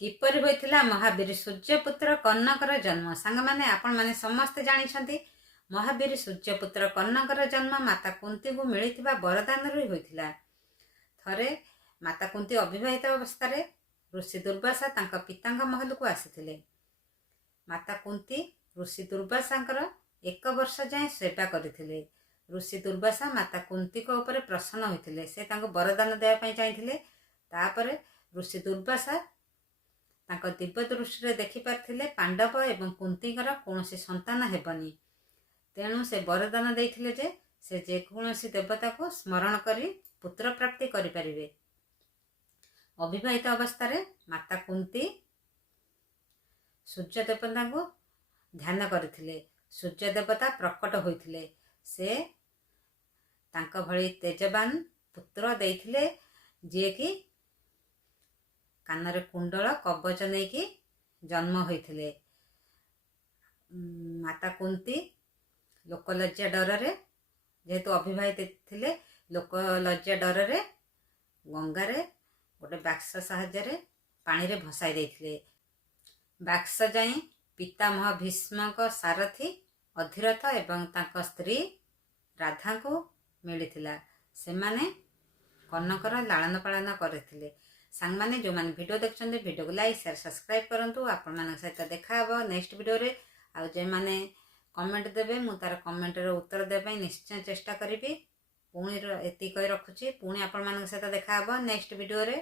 किपरि होइथिला महावीर सूर्यपुत्र कन्नकर जन्म। सांग माने आपण माने समस्त जानिछंती महावीर सूर्यपुत्र कन्नकर जन्म माता कुंती को मिलिथिबा वरदान रे होइथिला। थरे माता कुंती अविवाहित अवस्था रे ऋषि दुर्वासा तांका पितांग महल को आसीथिले। माता कुंती ऋषि दुर्वासांकर 1 वर्ष जाए सेवा करथिले। ऋषि दुर्वासा माता कुंती को ऊपर प्रसन्न होइथिले। से तांको वरदान देया पई चाहिथिले। तापरे ऋषि दुर्वासा तांको दिव्य दृष्टि रे देखि पारथिले पांडव एवं कुंतीकर कोनोसी संतान हेबनी। तेणु से वरदान देइथिले जे से जे कोनोसी देवता को स्मरण करी पुत्र प्राप्ति करि परिबे। अविवाहित अवस्था रे माता कुंती सूर्य देवता को ध्यान करथिले। सूर्य देवता प्रकट होइथिले। से तांका भଳି तेजवान पुत्र देइथिले जे कि कानरे कुंडल कवच नहीं कि जन्म होइथिले। माता कुंती लोकलज्जा डर रे जेहेतु अविवाहित थिले लोकलज्जा डर रे गंगा रे गोटे बाक्स साहाय्य रे पानी रे भसाई देइथिले। बाक्स जाई पितामह भीष्म को सारथी अधिरथ एवं तांका स्त्री राधा को मिलिथिला। से माने कन्नकर लालन पालन करथिले। सांग माने जो माने वीडियो देखछन्ते वीडियो को लाइक शेयर सब्सक्राइब करंतु। आपण मान सहित देखा हबो नेक्स्ट वीडियो रे। आ जे माने कमेंट देबे मु तार कमेंट रे उत्तर दे पई निश्चय चेष्टा करिबी। पुणी एति कहि रखुची। पुणी आपण मान सहित देखा हबो नेक्स्ट वीडियो रे।